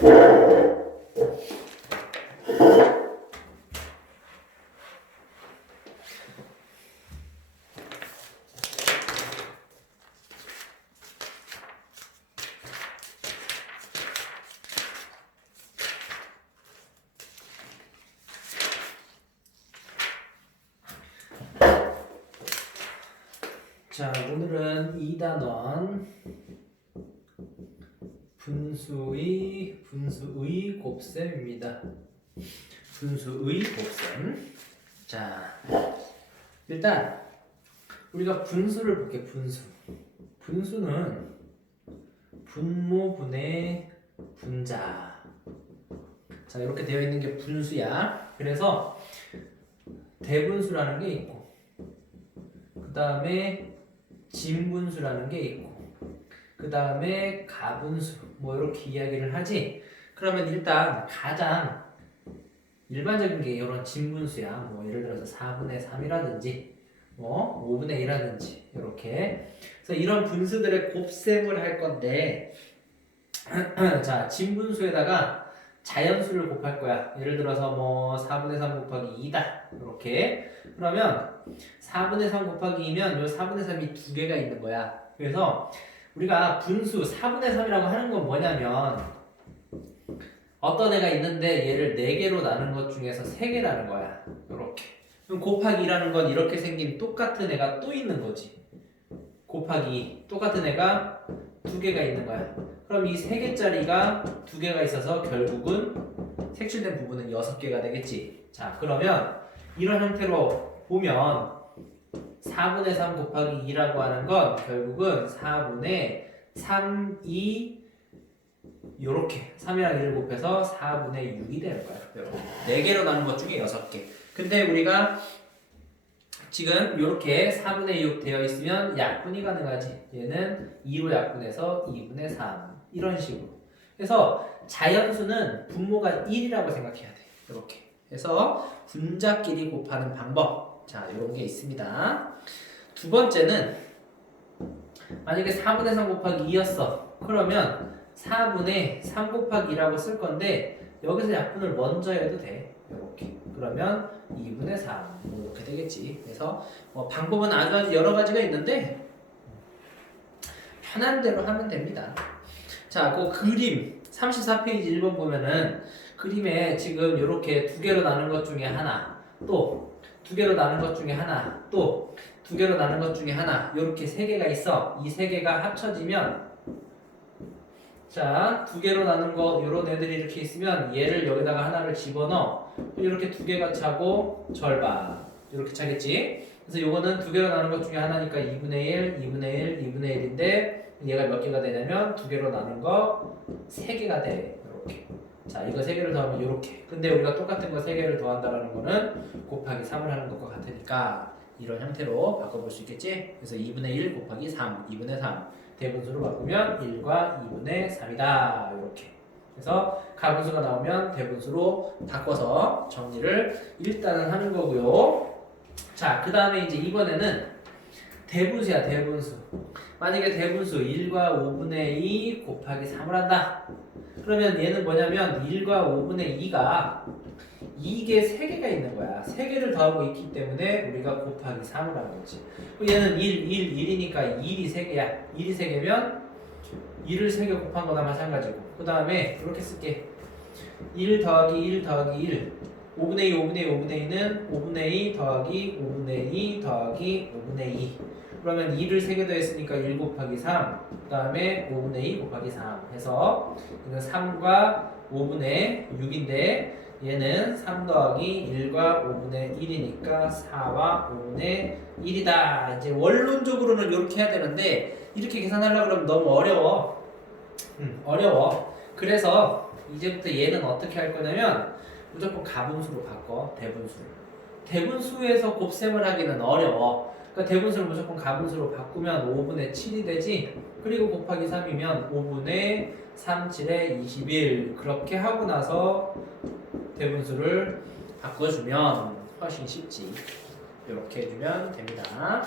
자, 오늘은 2단원 분수의 곱셈입니다. 분수의 곱셈. 자, 일단 우리가 분수를 볼게. 분수는 분모분의 분자. 자, 이렇게 되어 있는 게 분수야. 그래서 대분수라는 게 있고, 그 다음에 진분수라는 게 있고, 그 다음에 가분수, 뭐 이렇게 이야기를 하지. 그러면 일단 가장 일반적인 게 이런 진분수야. 뭐 예를 들어서 4분의 3이라든지 뭐 5분의 1이라든지 이렇게. 그래서 이런 분수들의 곱셈을 할 건데 자, 진분수에다가 자연수를 곱할 거야. 예를 들어서 뭐 4분의 3 곱하기 2다. 이렇게. 그러면 4분의 3 곱하기 2면 요 4분의 3이 두 개가 있는 거야. 그래서 우리가 분수 4분의 3이라고 하는 건 뭐냐면 어떤 애가 있는데 얘를 4개로 나눈 것 중에서 3개라는 거야. 이렇게. 그럼 곱하기 2라는 건 이렇게 생긴 똑같은 애가 또 있는 거지. 곱하기 2. 똑같은 애가 2개가 있는 거야. 그럼 이 3개짜리가 2개가 있어서 결국은 색칠된 부분은 6개가 되겠지. 자, 그러면 이런 형태로 보면 4분의 3 곱하기 2라고 하는 건 결국은 4분의 3, 2 요렇게 3이랑 1을 곱해서 4분의 6이 되는 거야. 이렇게 4개로 나눈 것 중에 6개. 근데 우리가 지금 이렇게 4분의 6 되어 있으면 약분이 가능하지. 얘는 2로 약분해서 2분의 3 이런 식으로. 그래서 자연수는 분모가 1이라고 생각해야 돼. 이렇게. 그래서 분자끼리 곱하는 방법. 자, 이런 게 있습니다. 두 번째는 만약에 4분의 3 곱하기 2였어. 그러면 4분의 3 곱하기 2라고 쓸 건데 여기서 약분을 먼저 해도 돼. 이렇게. 그러면 2분의 3 이렇게 되겠지. 그래서 방법은 아주 여러 가지가 있는데 편한 대로 하면 됩니다. 자, 그 그림 34페이지 1번 보면은 그림에 지금 이렇게 2개로 나눈 것 중에 하나, 또 2개로 나눈 것 중에 하나, 또 2개로 나눈 것 중에 하나, 이렇게 3개가 있어. 이 3개가 합쳐지면 자, 2개로 나눈 거 요런 애들이 이렇게 있으면 얘를 여기다가 하나를 집어넣어. 이렇게 2개가 차고 절반 이렇게 차겠지. 그래서 요거는 2개로 나눈 것 중에 하나니까 2분의 1, 2분의 1, 2분의 1인데 얘가 몇 개가 되냐면 2개로 나눈 거 3개가 돼. 이렇게. 자, 이거 3개를 더하면 요렇게. 근데 우리가 똑같은 거 3개를 더한다라는 거는 곱하기 3을 하는 것과 같으니까 이런 형태로 바꿔볼 수 있겠지? 그래서 2분의 1 곱하기 3, 2분의 3 대분수로 바꾸면 1과 2분의 3이다. 이렇게. 그래서 가분수가 나오면 대분수로 바꿔서 정리를 일단은 하는 거고요. 자, 그 다음에 이제 이번에는 대분수야, 대분수. 만약에 대분수 1과 5분의 2 곱하기 3을 한다. 그러면 얘는 뭐냐면 1과 5분의 2가 이게 3개가 있는 거야. 3개를 더하고 있기 때문에 우리가 곱하기 3을 하는 거지. 얘는 1이니까 1이 3개야. 1이 3개면 1을 3개 곱한 거나 마찬가지고. 그 다음에 이렇게 쓸게. 1 더하기 1 더하기 1. 5분의 2, 5분의 2, 5분의 2는 5분의 2 더하기 5분의 2 더하기 5분의 2. 그러면 2를 3개 더했으니까 1 곱하기 3. 그 다음에 5분의 2 곱하기 3 해서 이는 3과 5분의 6인데 얘는 3 더하기 1과 5분의 1이니까 4와 5분의 1이다. 이제 원론적으로는 이렇게 해야 되는데 이렇게 계산하려고 그러면 너무 어려워. 어려워. 그래서 이제부터 얘는 어떻게 할 거냐면 무조건 가분수로 바꿔. 대분수를. 대분수에서 곱셈을 하기는 어려워. 그러니까 대분수를 무조건 가분수로 바꾸면 5분의 7이 되지. 그리고 곱하기 3이면 5분의 3, 7에 21. 그렇게 하고 나서 대분수를 바꿔주면 훨씬 쉽지. 이렇게 해주면 됩니다.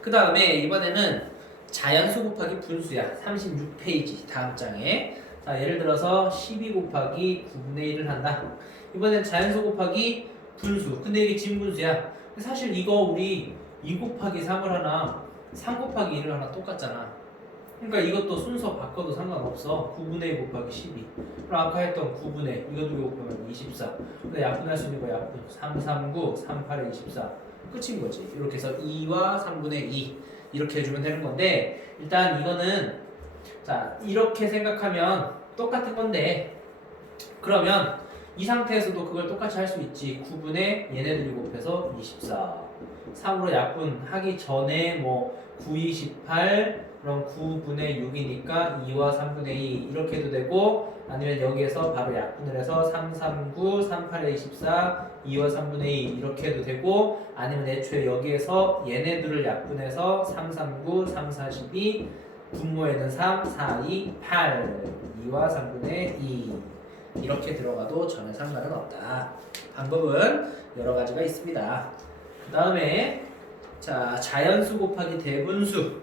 그 다음에 이번에는 자연수 곱하기 분수야. 36페이지 다음 장에 자, 예를 들어서 12 곱하기 9분의 1을 한다. 이번엔 자연수 곱하기 분수. 근데 이게 진분수야. 사실 이거 우리 2 곱하기 3을 하나, 3 곱하기 1을 하나 똑같잖아. 그러니까 이것도 순서 바꿔도 상관없어. 9분의 1 곱하기 12. 그럼 아까 했던 9분의 이거 두 개 곱하면 24. 근데 약분할 수 있는 거 약분. 3, 3, 9, 3, 8에 24. 끝인 거지. 이렇게 해서 2와 3분의 2 이렇게 해주면 되는 건데 일단 이거는 자 이렇게 생각하면 똑같은 건데 그러면 이 상태에서도 그걸 똑같이 할 수 있지. 9분의 얘네들이 곱해서 24. 3으로 약분하기 전에 뭐 9, 28 그럼 9분의 6이니까 2와 3분의 2 이렇게 해도 되고 아니면 여기에서 바로 약분을 해서 3, 3, 9, 3, 8에 24 2와 3분의 2 이렇게 해도 되고 아니면 애초에 여기에서 얘네들을 약분해서 3, 3, 9, 3, 42 분모에는 3, 4, 2, 8 2와 3분의 2 이렇게 들어가도 전혀 상관은 없다. 방법은 여러 가지가 있습니다. 그 다음에 자 자연수 곱하기 대분수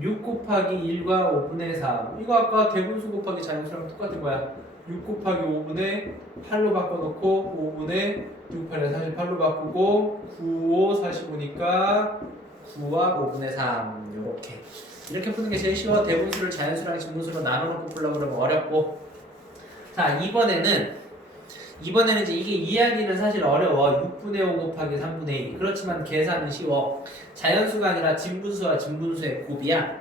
6 곱하기 1과 5분의 3 이거 아까 대분수 곱하기 자연수랑 똑같은 거야. 6 곱하기 5분의 8로 바꿔놓고 5분의 6, 8에 48로 바꾸고 9, 5, 45니까 9와 5분의 3 이렇게 푸는 게 제일 쉬워. 대분수를 자연수랑 진분수로 나눠놓고 풀려고 그러면 어렵고 자 이번에는 이제 이게 이해하기는 사실 어려워. 6분의 5 곱하기 3분의 2 그렇지만 계산은 쉬워. 자연수가 아니라 진분수와 진분수의 곱이야.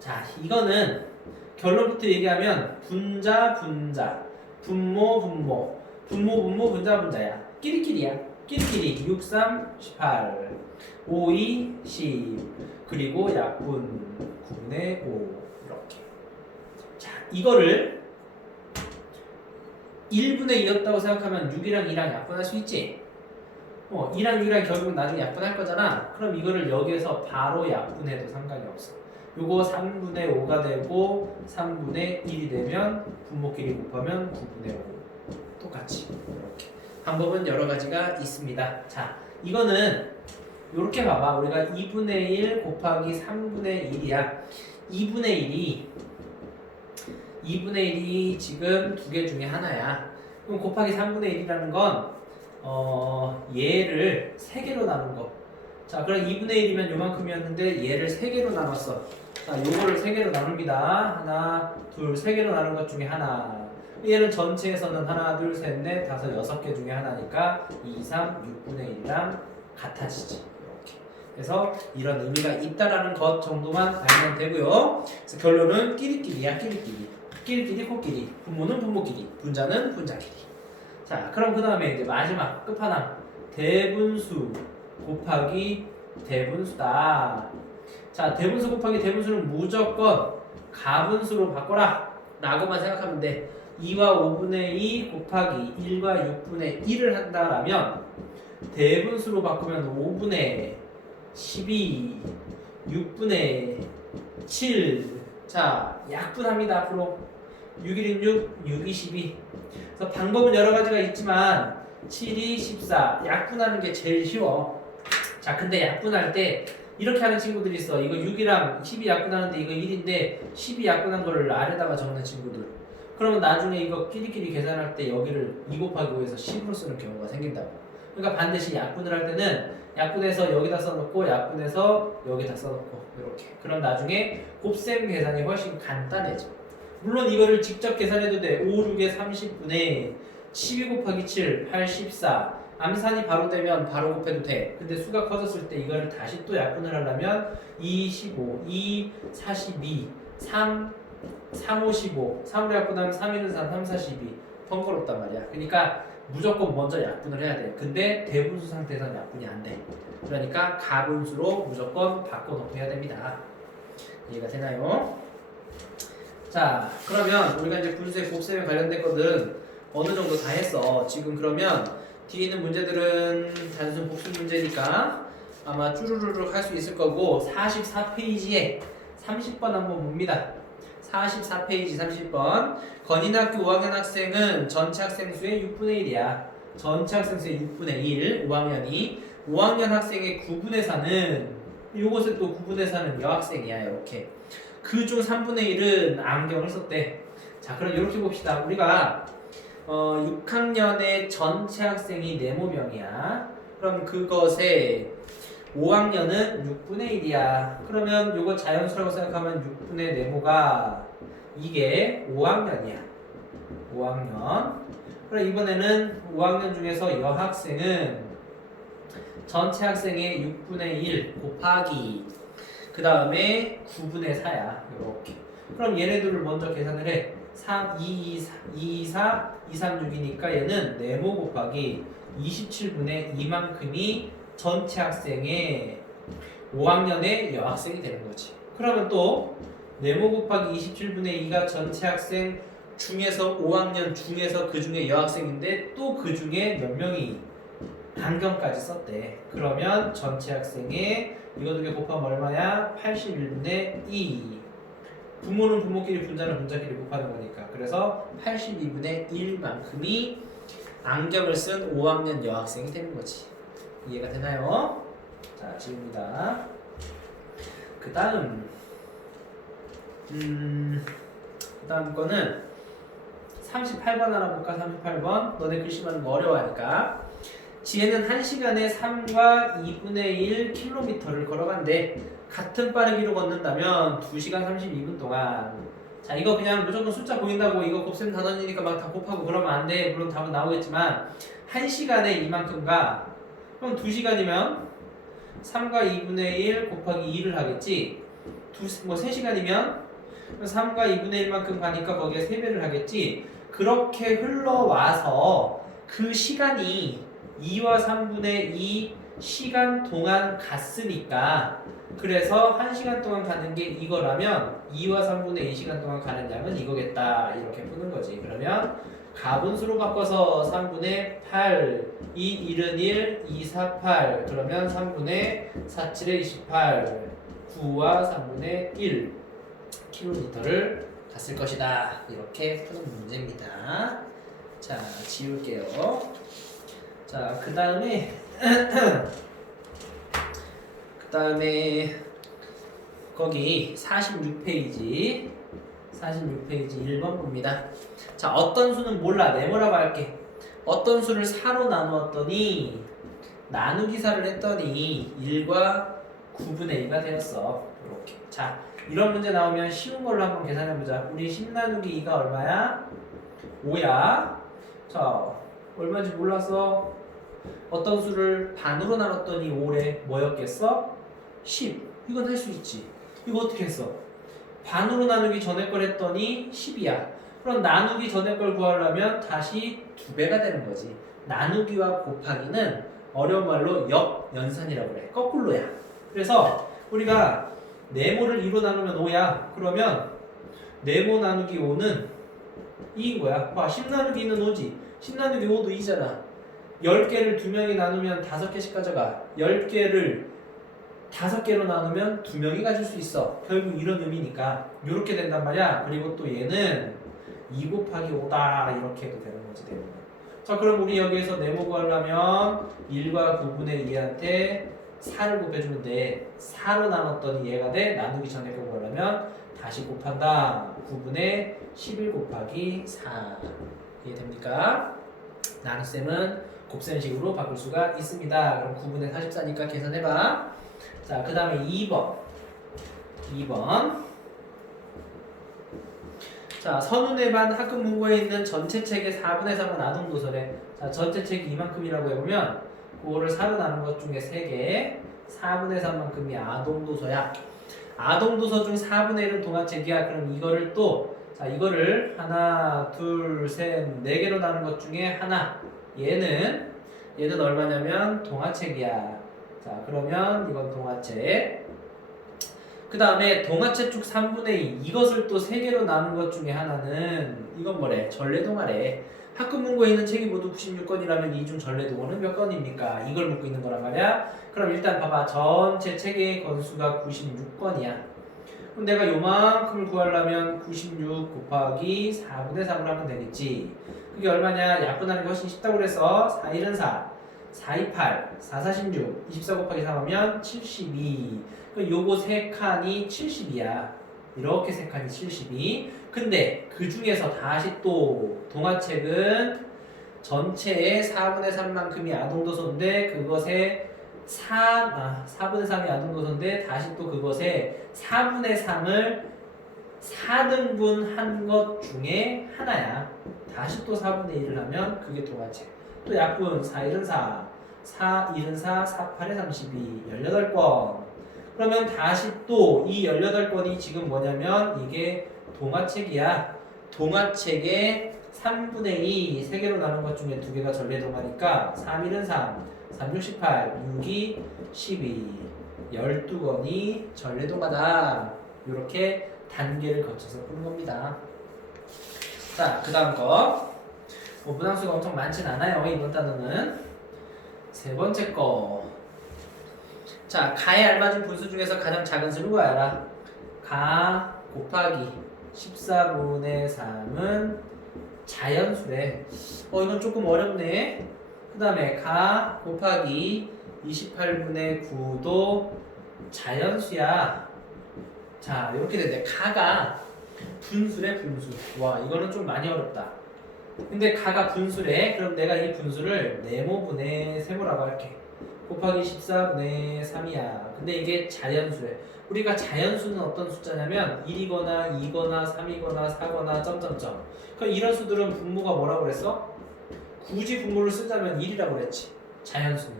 자 이거는 결론부터 얘기하면 분자 분모 분자 분자야. 끼리끼리야. 끼리끼리 6, 3, 18 5, 2, 10 그리고 약분 9분의 5 이렇게. 자 이거를 1분의 2였다고 생각하면 6이랑 2랑 약분할 수 있지? 2랑 6이랑 결국은 나중에 약분할 거잖아. 그럼 이거를 여기에서 바로 약분해도 상관이 없어. 요거 3분의 5가 되고 3분의 1이 되면 분모끼리 곱하면 9분의 5 똑같이 이렇게. 방법은 여러 가지가 있습니다. 자, 이거는 이렇게 봐봐. 우리가 2분의 1 곱하기 3분의 1이야. 2분의 1이 지금 두 개 중에 하나야. 그럼 곱하기 3분의 1이라는 건 얘를 3개로 나눈 거. 자, 그럼 2분의 1이면 요만큼이었는데 얘를 3개로 나눴어. 자, 요거를 3개로 나눕니다. 하나, 둘, 3개로 나눈 것 중에 하나. 얘는 전체에서는 하나, 둘, 셋, 넷, 다섯, 6개 중에 하나니까 2, 3, 6분의 1이랑 같아지지. 이렇게. 그래서 이런 의미가 있다라는 것 정도만 알면 되고요. 그래서 결론은 끼리끼리야, 끼리끼리. 끼리끼리 코끼리, 분모는 분모끼리, 분자는 분자끼리. 자, 그럼 그 다음에 이제 마지막 끝판왕 대분수 곱하기 대분수다. 자, 대분수 곱하기 대분수는 무조건 가분수로 바꿔라 라고만 생각하면 돼. 2와 5분의 2 곱하기 1과 6분의 1을 한다라면 대분수로 바꾸면 5분의 12 6분의 7 자, 약분합니다. 앞으로 6, 1, 6, 6, 2, 12 그래서 방법은 여러 가지가 있지만 7, 2, 14 약분하는 게 제일 쉬워. 자, 근데 약분할 때 이렇게 하는 친구들이 있어. 이거 6이랑 12 약분하는데 이거 1인데 12 약분한 거를 아래다가 적는 친구들. 그러면 나중에 이거 끼리끼리 계산할 때 여기를 2 곱하기 5에서 10으로 쓰는 경우가 생긴다고. 그러니까 반드시 약분을 할 때는 약분해서 여기다 써놓고 약분해서 여기다 써놓고 이렇게. 그럼 나중에 곱셈 계산이 훨씬 간단해져. 물론 이거를 직접 계산해도 돼. 5, 6에 30분의 12 곱하기 7, 84 암산이 바로 되면 바로 곱해도 돼. 근데 수가 커졌을 때 이거를 다시 또 약분을 하려면 2, 15, 2, 42, 3, 3, 5, 15 3으로 약분하면 3, 1은 3, 3, 4, 12 번거롭단 말이야. 그러니까 무조건 먼저 약분을 해야 돼. 근데 대분수 상태에서는 약분이 안 돼. 그러니까 가분수로 무조건 바꿔놓고 해야 됩니다. 이해가 되나요? 자, 그러면 우리가 이제 분수의 곱셈에 관련된 것들은 어느 정도 다 했어. 지금 그러면 뒤에 있는 문제들은 단순 복습 문제니까 아마 쭈루루룩 할 수 있을 거고 44페이지에 30번 한번 봅니다. 44페이지 30번 건인학교 5학년 학생은 전체 학생 수의 6분의 1이야. 전체 학생 수의 6분의 1 5학년이 5학년 학생의 9분의 4는 요것의 또 9분의 4는 여학생이야. 이렇게 그 중 3분의 1은 안경을 썼대. 자, 그럼 이렇게 봅시다. 우리가 6학년의 전체 학생이 네모명이야. 그럼 그것에 5학년은 6분의 1이야. 그러면 요거 자연수라고 생각하면 6분의 네모가 이게 5학년이야. 5학년. 그럼 이번에는 5학년 중에서 여학생은 전체 학생의 6분의 1 곱하기 그 다음에 9분의 4야. 이렇게. 그럼 얘네들을 먼저 계산을 해. 3, 2, 4, 2, 3, 6이니까 얘는 네모 곱하기 27분의 2만큼이 전체 학생의 5학년의 여학생이 되는 거지. 그러면 또 네모 곱하기 27분의 2가 전체 학생 중에서 5학년 중에서 그 중에 여학생인데 또 그 중에 몇 명이 안경까지 썼대. 그러면 전체 학생의 이거 두 개 곱하면 얼마야? 81분의 2. 부모는 부모끼리 분자는 분자끼리 곱하는 거니까. 그래서 82분의 1만큼이 안경을 쓴 5학년 여학생이 되는 거지. 이해가 되나요? 자, 지웁니다. 그 다음 거는 38번 알아볼까? 38번. 너네 글씨 많은 거 어려워하니까. 지혜는 1시간에 3과 2분의 1km를 걸어간대. 같은 빠르기로 걷는다면 2시간 32분 동안. 자, 이거 그냥 무조건 숫자 보인다고 이거 곱셈 단원이니까 막 다 곱하고 그러면 안 돼. 물론 답은 나오겠지만 1시간에 이만큼과 그럼 2시간이면 3과 2분의 1 곱하기 2를 하겠지. 3시간이면 3과 2분의 1만큼 가니까 거기에 3배를 하겠지. 그렇게 흘러와서 그 시간이 2와 3분의 2 시간 동안 갔으니까 그래서 1시간 동안 가는 게 이거라면 2와 3분의 2시간 동안 가는 양은 이거겠다. 이렇게 푸는 거지. 그러면 가분수로 바꿔서 3분의 8, 2, 1은 1, 2, 4, 8 그러면 3분의 4, 7에 28 9와 3분의 1 킬로미터를 갔을 것이다. 이렇게 푸는 문제입니다. 자, 지울게요. 자, 그 다음에 거기 46페이지 1번 봅니다. 자, 어떤 수는 몰라. 네모라고 할게. 어떤 수를 4로 나누었더니 나누기사를 했더니 1과 9분의 2가 되었어. 이렇게. 자, 이런 문제 나오면 쉬운 걸로 한번 계산해보자. 우리 10 나누기 2가 얼마야? 5야. 자, 얼마인지 몰랐어? 어떤 수를 반으로 나눴더니 5래. 뭐였겠어? 10. 이건 할 수 있지. 이거 어떻게 했어? 반으로 나누기 전에 걸 했더니 10이야. 그럼 나누기 전에 걸 구하려면 다시 2배가 되는 거지. 나누기와 곱하기는 어려운 말로 역연산이라고 그래. 거꾸로야. 그래서 우리가 네모를 2로 나누면 5야. 그러면 네모 나누기 5는 2인 거야. 봐, 10 나누기 2는 5지. 10 나누기 5도 2잖아. 10개를 2명이 나누면 5개씩 가져가. 10개를 5개로 나누면 2명이 가질 수 있어. 결국 이런 의미니까 이렇게 된단 말이야. 그리고 또 얘는 2 곱하기 5다 이렇게 해도 되는 거지. 되는 거. 자, 그럼 우리 여기에서 네모 구하려면 1과 9분의 2한테 4를 곱해주면 돼. 4로 나눴더니 얘가 돼. 나누기 전에 거 구하려면 다시 곱한다. 9분의 11 곱하기 4 이해됩니까? 나눗셈은 곱셈식으로 바꿀 수가 있습니다. 그럼 9분의 44니까 계산해봐. 자, 그 다음에 2번. 자, 선운의 반 학급 문고에 있는 전체 책의 4분의 3은 아동도서래. 자, 전체 책이 이만큼이라고 해보면 그거를 4로 나눈 것 중에 3개 4분의 3만큼이 아동도서야. 아동도서 중 4분의 1은 동화책이야. 그럼 이거를 또 자, 이거를 하나, 둘, 셋, 4개로 나눈 것 중에 하나. 얘는 얼마냐면 동화책이야. 자, 그러면 이건 동화책. 그 다음에 동화책 중 3분의 2 이것을 또 3개로 나눈 것 중에 하나는 이건 뭐래? 전래동화래. 학급 문고에 있는 책이 모두 96권이라면 이 중 전래동화는 몇 권입니까? 이걸 묻고 있는 거란 말이야. 그럼 일단 봐봐. 전체 책의 권수가 96권이야. 그럼 내가 요만큼을 구하려면 96 곱하기 4분의 3을 하면 되겠지. 그게 얼마냐? 약분하는 게 훨씬 쉽다고 그래서 4, 1은 4 4, 2, 8 4, 4, 16 24 곱하기 3 하면 72. 요거 3칸이 70이야. 이렇게 3칸이 72. 근데 그 중에서 다시 또 동화책은 전체의 4분의 3만큼이 아동도서인데 그것의 4분의 3이 아동도서인데 다시 또 그것의 4분의 3을 4등분 한 것 중에 하나야. 다시 또 4분의 1을 하면 그게 동화책. 또 약분 4, 1은 4, 4, 1은 4, 4, 8에 32, 18권. 그러면 다시 또 이 18권이 지금 뭐냐면 이게 동화책이야. 동화책의 3분의 2, 3개로 나눈 것 중에 2개가 전래동화니까 3, 1은 3, 3, 6, 18, 6, 2, 12, 12권이 전래동화다. 이렇게 단계를 거쳐서 푸는 겁니다. 자, 그 다음 거. 뭐 분항수가 엄청 많진 않아요. 이번 단어는. 세 번째 거. 자, 가에 알맞은 분수 중에서 가장 작은 수는 뭐야? 가 곱하기 14분의 3은 자연수래. 이건 조금 어렵네. 그 다음에 가 곱하기 28분의 9도 자연수야. 자, 이렇게 되는데 가가 분수래, 분수. 와, 이거는 좀 많이 어렵다. 근데 가가 분수래. 그럼 내가 이 분수를 네모분의 세모라고 할게. 곱하기 14분의 3이야. 근데 이게 자연수래. 우리가 자연수는 어떤 숫자냐면 1이거나 2거나 3이거나 4거나 점점점. 그럼 이런 수들은 분모가 뭐라고 그랬어? 굳이 분모를 쓰자면 1이라고 그랬지. 자연수는.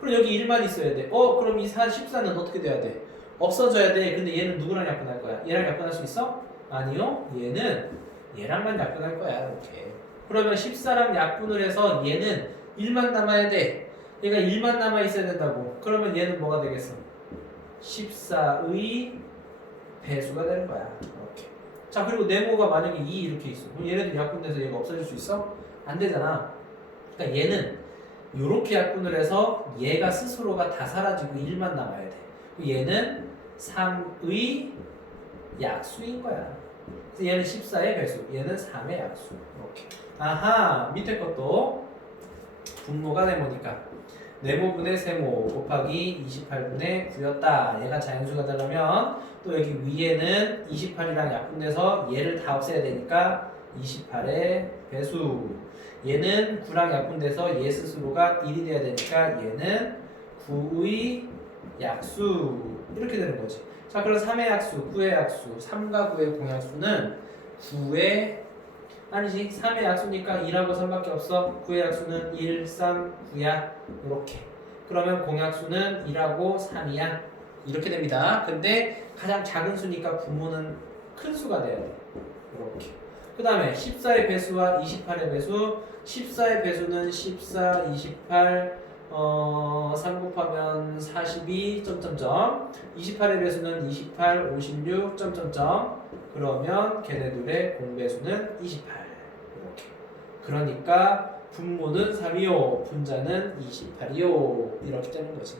그럼 여기 1만 있어야 돼. 그럼 이 14는 어떻게 돼야 돼? 없어져야 돼. 근데 얘는 누구랑 약분할 거야? 얘랑 약분할 수 있어? 아니요. 얘는 얘랑만 약분할 거야. 이렇게. 그러면 14랑 약분을 해서 얘는 1만 남아야 돼. 얘가 1만 남아 있어야 된다고. 그러면 얘는 뭐가 되겠어? 14의 배수가 되는 거야. 이렇게. 자, 그리고 네모가 만약에 2 이렇게 있어. 그럼 얘네들 약분돼서 얘가 없어질 수 있어? 안 되잖아. 그러니까 얘는 이렇게 약분을 해서 얘가 스스로가 다 사라지고 1만 남아야 돼. 얘는 3의 약수인 거야. 그래서 얘는 14의 배수, 얘는 3의 약수. 이렇게. 아하, 밑에 것도 분모가 네모니까 네모분의 세모 곱하기 28분의 9였다. 얘가 자연수가 되려면 또 여기 위에는 28이랑 약분돼서 얘를 다 없애야 되니까 28의 배수. 얘는 9랑 약분돼서 얘 스스로가 1이 돼야 되니까 얘는 9의 약수. 이렇게 되는 거지. 자, 그럼 3의 약수, 9의 약수, 3과 9의 공약수는 9의 아니지, 3의 약수니까 2하고 3밖에 없어. 9의 약수는 1, 3, 9야. 이렇게. 그러면 공약수는 1하고 3이야. 이렇게 됩니다. 근데 가장 작은 수니까 분모는 큰 수가 돼야 돼. 이렇게. 그 다음에 14의 배수와 28의 배수. 14의 배수는 14, 28, 3 곱하면 42, 점점점. 28의 배수는 28, 56, 점점점. 그러면 걔네들의 공배수는 28. 이렇게. 그러니까 분모는 3이요, 분자는 28이요. 이렇게 되는 거지.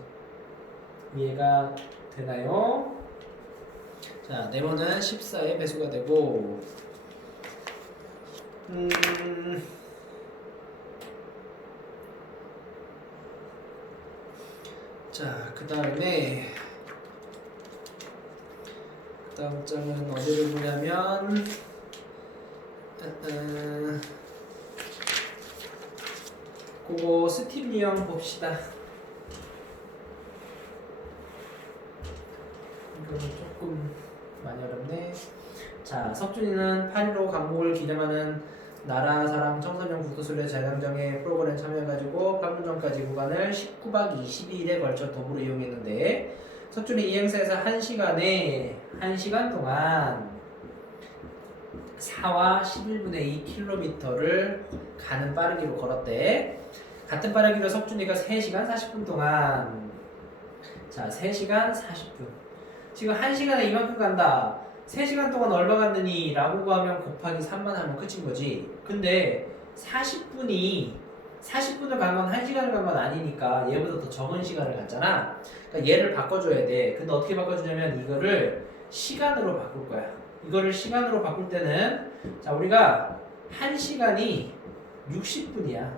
이해가 되나요? 자, 네모는 14의 배수가 되고, 자, 그 다음에 다음 장은 어디를 보냐면 그거 스팀 유형 봅시다. 이거는 조금 많이 어렵네. 자, 석준이는 8.15 강목을 기념하는 나라 사랑 청소년 국도순례 재상정에 프로그램 참여해가지고 판문점까지 구간을 19박 22일에 걸쳐 도보로 이용했는데 석준이 이 행사에서 1시간 동안 4와 11분의 2km를 가는 빠르기로 걸었대. 같은 빠르기로 석준이가 3시간 40분 동안, 자, 3시간 40분. 지금 1시간에 이만큼 간다. 3시간 동안 얼마 갔느니? 라고 하면 곱하기 3만 하면 끝인 거지. 근데 40분을 간 건 1시간을 간 건 아니니까 얘보다 더 적은 시간을 갔잖아. 그러니까 얘를 바꿔줘야 돼. 근데 어떻게 바꿔주냐면 이거를 시간으로 바꿀 거야. 이거를 시간으로 바꿀 때는, 자, 우리가 1시간이 60분이야.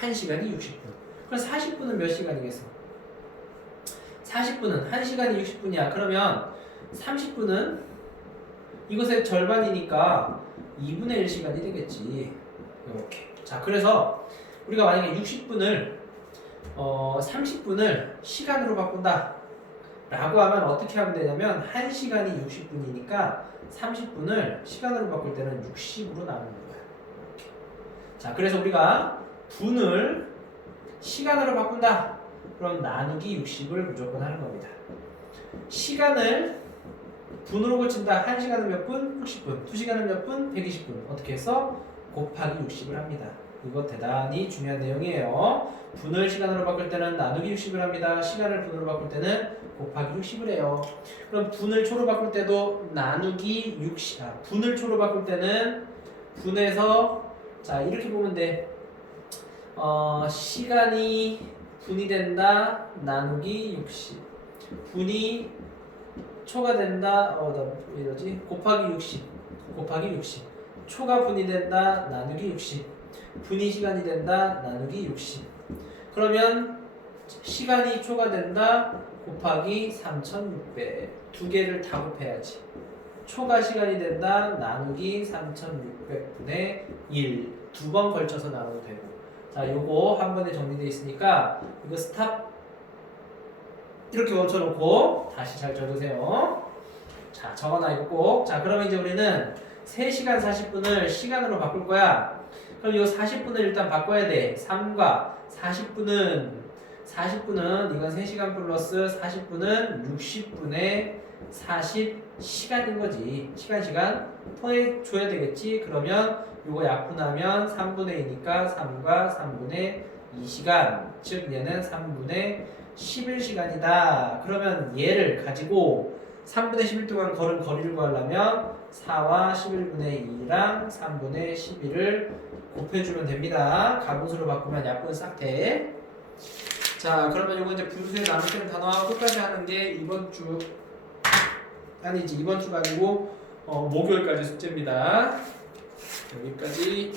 1시간이 60분. 그럼 40분은 몇 시간이겠어? 40분은 1시간이 60분이야. 그러면 30분은 이것의 절반이니까 2분의 1 시간이 되겠지. 이렇게. 자, 그래서 우리가 만약에 60분을 30분을 시간으로 바꾼다 라고 하면 어떻게 하면 되냐면 1시간이 60분이니까 30분을 시간으로 바꿀 때는 60으로 나누는 거야. 이렇게. 자, 그래서 우리가 분을 시간으로 바꾼다. 그럼 나누기 60을 무조건 하는 겁니다. 시간을 분으로 고친다. 1시간은 몇 분? 60분. 2시간은 몇 분? 120분. 어떻게 해서? 곱하기 60을 합니다. 이거 대단히 중요한 내용이에요. 분을 시간으로 바꿀 때는 나누기 60을 합니다. 시간을 분으로 바꿀 때는 곱하기 60을 해요. 그럼 분을 초로 바꿀 때도 나누기 60, 분을 초로 바꿀 때는 분에서 자 이렇게 보면 돼. 시간이 분이 된다. 나누기 60. 분이 초가 된다. 나 이러지? 곱하기 60. 곱하기 60. 초가 분이 된다. 나누기 60. 분이 시간이 된다. 나누기 60. 그러면 시간이 초가 된다. 곱하기 3600. 두 개를 다 곱해야지. 초가 시간이 된다. 나누기 3600분의 1. 두 번 걸쳐서 나눠도 되고. 자, 요거 한 번에 정리되어 있으니까 이거 스탑 이렇게 멈춰놓고 다시 잘 적으세요. 자, 적어놔 이거 꼭. 자, 그러면 이제 우리는 3시간 40분을 시간으로 바꿀 거야. 그럼 이 40분을 일단 바꿔야 돼. 3과 40분은 이건 3시간 플러스 40분은 60분의 40시간인 거지. 시간 더해줘야 되겠지. 그러면 요거 약분하면 3분의 2니까 3과 3분의 2시간. 즉 얘는 3분의 11시간이다. 그러면 얘를 가지고 3분의 11 동안 걸은 거리를 구하려면 4와 11분의 2랑 3분의 11을 곱해주면 됩니다. 가분수로 바꾸면 약분 싹 돼. 자, 그러면 이거 이제 분수에 나누는 단어와 끝까지 하는 게 이번 주가 아니고 목요일까지 숙제입니다. 여기까지.